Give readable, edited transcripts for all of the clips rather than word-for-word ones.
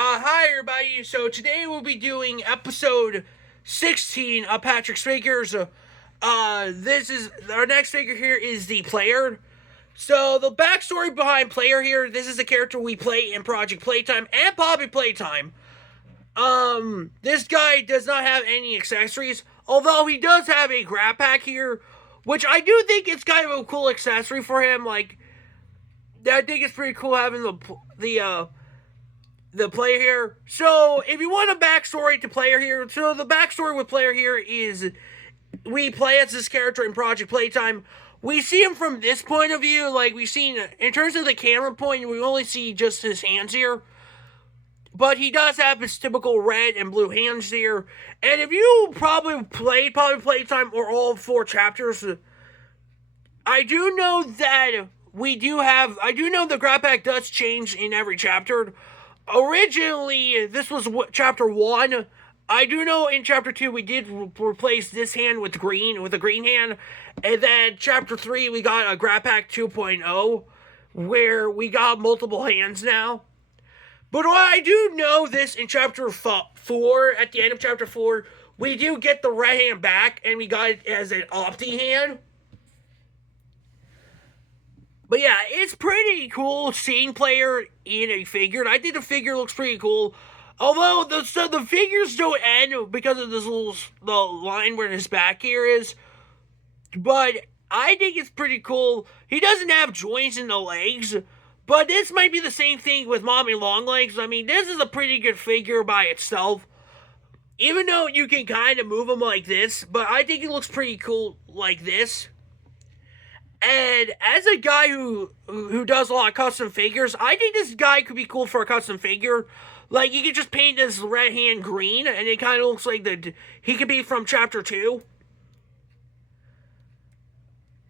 Hi everybody. So today we'll be doing episode 16 of Patrick's Figures. This is our next figure here is the player. So the backstory behind player here. This is a character we play in Project Playtime and Poppy Playtime. This guy does not have any accessories, although he does have a grab pack here, which I do think it's kind of a cool accessory for him. Like, I think it's pretty cool having the player here. So, if you want a backstory to player here, so the backstory with player here is we play as this character in Project Playtime. We see him from this point of view, like we've seen, in terms of the camera point, we only see just his hands here. But he does have his typical red and blue hands here. And if you probably played Playtime or all 4 chapters, I do know that I do know the grab pack does change in every chapter. Originally, this was chapter 1. I do know in chapter 2 we did replace this hand with a green hand. And then chapter 3 we got a grab pack 2.0 where we got multiple hands now. But what I do know this in chapter 4, at the end of chapter 4, we do get the red hand back and we got it as an opti hand. But yeah, it's pretty cool seeing player in a figure. And I think the figure looks pretty cool. Although the figures don't end because of the line where his back here is. But I think it's pretty cool. He doesn't have joints in the legs. But this might be the same thing with Mommy Longlegs. I mean, this is a pretty good figure by itself. Even though you can kind of move him like this. But I think it looks pretty cool like this. And as a guy who does a lot of custom figures, I think this guy could be cool for a custom figure. Like, you could just paint this red hand green, and it kind of looks like he could be from chapter 2.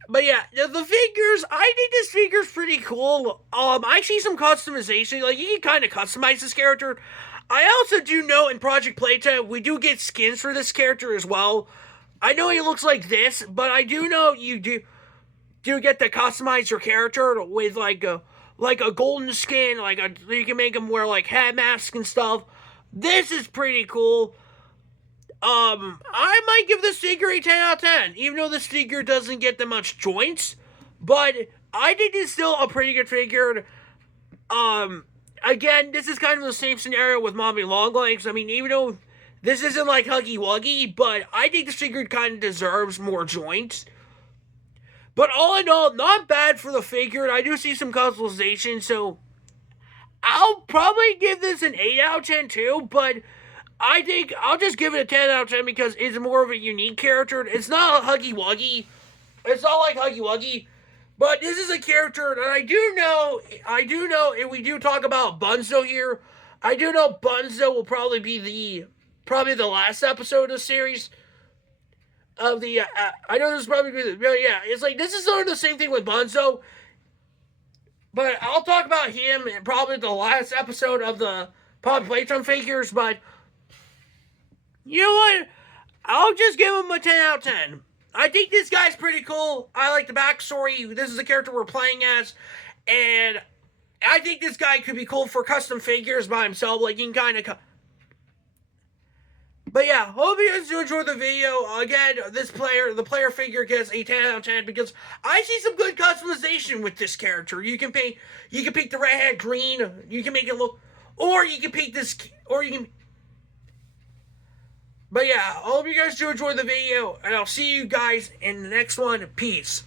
But yeah, the figures, I think this figure's pretty cool. I see some customization. Like, you can kind of customize this character. I also do know in Project Playtime, we do get skins for this character as well. I know he looks like this, but I do know you do get to customize your character with like a golden skin, you can make him wear like head masks and stuff. This is pretty cool. I might give this figure a 10 out of 10, even though this figure doesn't get that much joints, but I think it's still a pretty good figure. Again, this is kind of the same scenario with Mommy Longlegs. I mean, even though this isn't like Huggy Wuggy, but I think this figure kind of deserves more joints. But all in all, not bad for the figure. And I do see some customization, so I'll probably give this an 8 out of 10 too, but I think I'll just give it a 10 out of 10 because it's more of a unique character. It's not a Huggy Wuggy. It's not like Huggy Wuggy. But this is a character that I do know, and we do talk about Bunzo here. I do know Bunzo will probably be the last episode of the series. I know this is probably, yeah, it's like, this is sort of the same thing with Bunzo. But I'll talk about him in probably the last episode of the Poppy Playtime figures, but you know what? I'll just give him a 10 out of 10. I think this guy's pretty cool. I like the backstory. This is a character we're playing as. And I think this guy could be cool for custom figures by himself. Like, you can kind of... But yeah, hope you guys do enjoy the video. Again, the player figure gets a 10 out of 10 because I see some good customization with this character. You can paint the red hat green. You can make it look... Or you can paint this... Or you can... But yeah, I hope you guys do enjoy the video, and I'll see you guys in the next one. Peace.